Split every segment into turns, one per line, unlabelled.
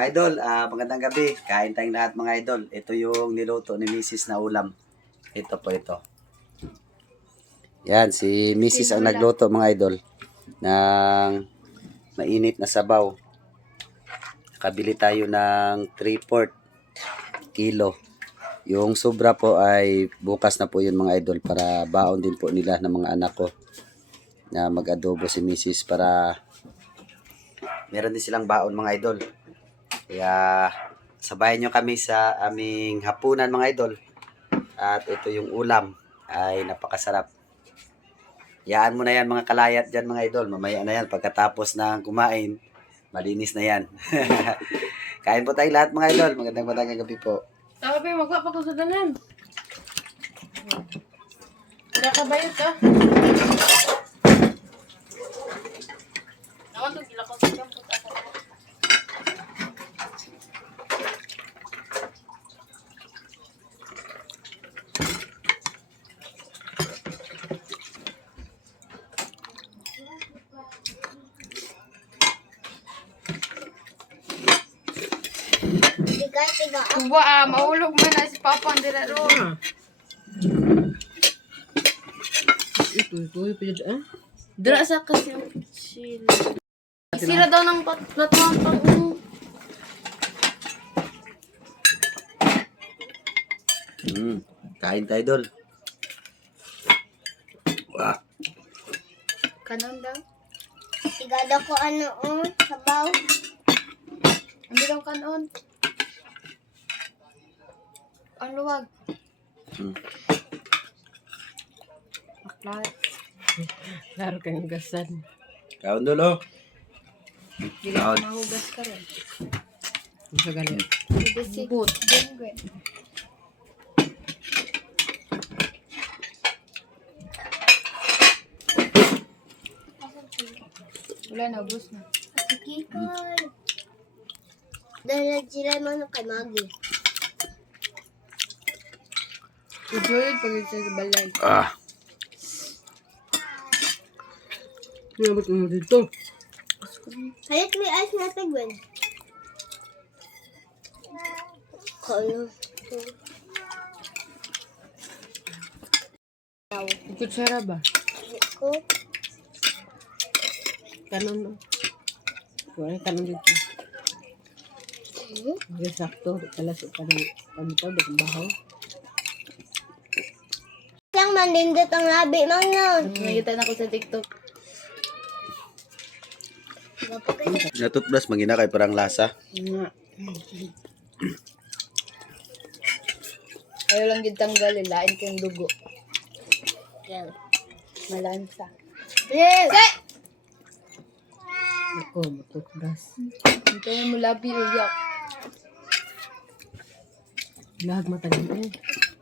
Mga idol, magandang gabi. Kain tayong lahat mga idol. Ito yung niluto ni Mrs. na ulam. Ito po ito. Yan, si Mrs. ang nagluto mga idol ng mainit na sabaw. Kabili tayo ng 3/4 kilo. Yung sobra po ay bukas na po yun mga idol para baon din po nila ng mga anak ko na mag-adobo si Mrs. para meron din silang baon mga idol. Kaya sabayan nyo kami sa aming hapunan mga idol. At ito yung ulam ay napakasarap. Yaan mo na yan mga kalayat dyan mga idol. Mamaya na yan pagkatapos ng kumain. Malinis na yan. Kain po tayo lahat mga idol. Magandang gabi po.
Sabi, magwa pa ko sa ganan. Wala ka bayot ka? Naman itong gila ko sa kampot. Uwa, mahulog man na si Papa ang dira ron.
Ito, pinadaan.
Dira sa kasi sila. Sila daw ng platform pang
Kain tayo idol. Wow.
kanon daw.
Sigado ko sabaw.
Ang daw kanon. Ang luwag. Aklat.
Laro kang gasan.
Kaon dulo.
Hindi ka mahugas ka rin.
Ano sa galit?
Basic. Dengwe. Wala na, ubos na.
Kikay. Dahil sila man kay Maggie.
Ujoy, pag sa balay.
Pinabot mo dito.
Halit may ice na tagwan. Kalo.
Kutsara ba?
Ko.
Kanon no? Kuha kanon dito. Hindi sakto. Kalas kanon. Pamitaw, dagang bahaw.
Lang manindot ang labi, mang nun.
Nakita na ko sa TikTok.
Natutblas magina kay parang lasa.
Ayaw lang din tanggalin, lain ko yung dugo. Malansa.
Yes!
Ako, matutbras.
Hintayin mo labi uyak.
Lahat matagal eh.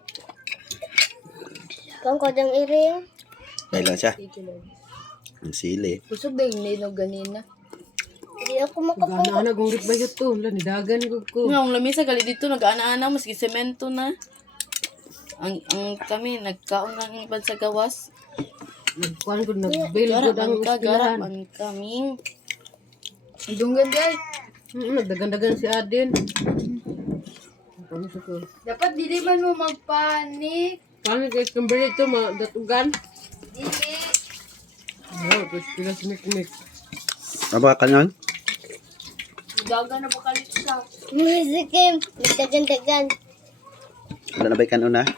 Kung kodang iring.
Dahil lang siya. Ang sili.
Kusog na yung linog ganina.
Hindi ako makapunta.
Gana-ana, kung rit ba yun to? Nidagan ko.
Ang lamisa gali dito, nag-ana-ana, maski semento na. Ang kami, nagkaon lang ibad sa gawas.
Nagkuhan ko, nag-bail ko ang istilahan.
Garapan kaming. Dunggan di ay.
Nagdagan-dagan si Aden. Ano sa ko?
Dapat dili man mo magpanik.
Paano kayo kambali ito, datugan?
Dili.
Oo, tapos pila si Mikmik.
Aba kanon?
Daga na bakalit siya.
Musikim. Nagdagan-dagan.
Wala na ba kanon na?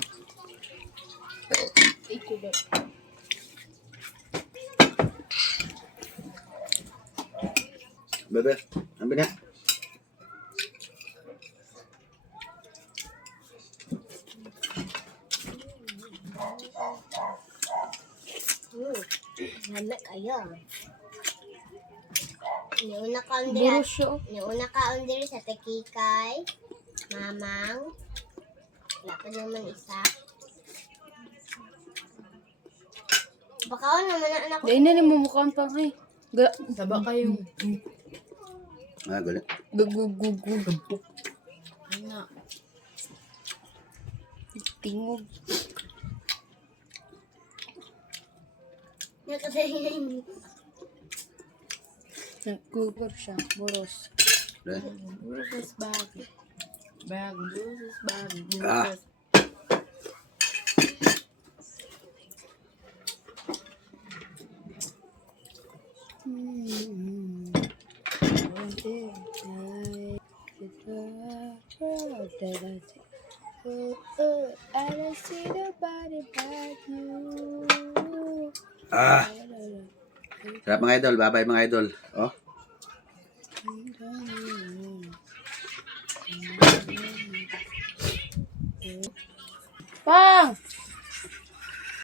Ito ba?
Bebe, ambil na.
Hala kayo. Niuna ka
Buro siya.
Niuna ka sa Tekikay. Mamang. Wala pa naman isa. Baka naman ang anak ko.
Dahil na ni mo mukhang pang ay. Saba kayo.
Galit.
Gugugugugugug. Ano? Tingog.
Nakasaya.
Nag-google siya. Boros. Bruises bag. Bag, bruises bag,
Ah.
bruises. I don't see nobody but you.
Ah. Sarap mga idol. Bye-bye mga idol. Oh.
Pang!